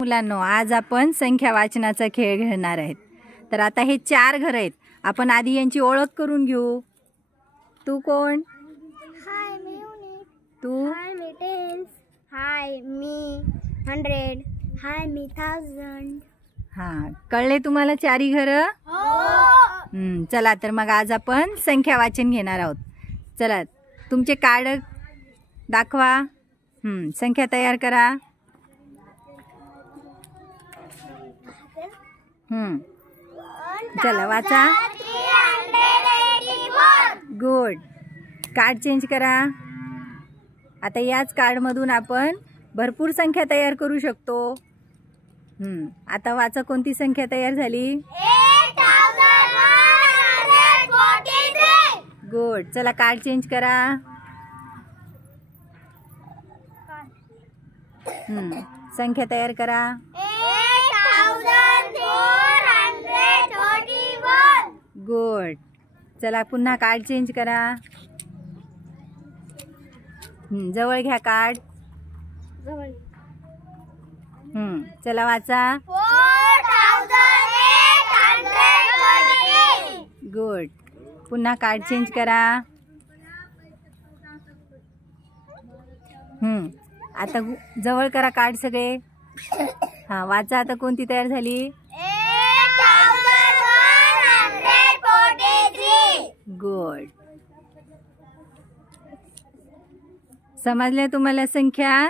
मुलांनो, आज आपण संख्या वाचनाचा खेळ खेळणार आहेत। तर आता हे 4 घर आहेत। आपण आधी यांची ओळख करून घेऊ। तू कोण? हाय मी युनी। तू? हाय मी टेन्स। हाय मी 100। हाय मी 1000। हां, कळले तुम्हाला 4 घर? हो। चला तर मग आज आपण संख्या वाचन घेणार आहोत। चला, तुमचे कार्ड दाखवा। संख्या तयार करा। चला वाचा। गुड। कार्ड चेंज करा। आता याच कार्ड मधून आपण भरपूर संख्या तयार करू शकतो। आता वाचा, कोणती संख्या तयार झाली? 8143। गुड। चला कार्ड चेंज करा। संख्या तयार करा। 8431। गुड। चला पुन्हा कार्ड चेंज करा। जवळ घ्या कार्ड। चला वाचा। 4823। गुड। पुन्हा कार्ड चेंज करा। आता जवळ करा कार्ड सगळे। वाचा आता, कोणती तयार झाली? 8143। गुड। समजल्या तुम्हाला संख्या?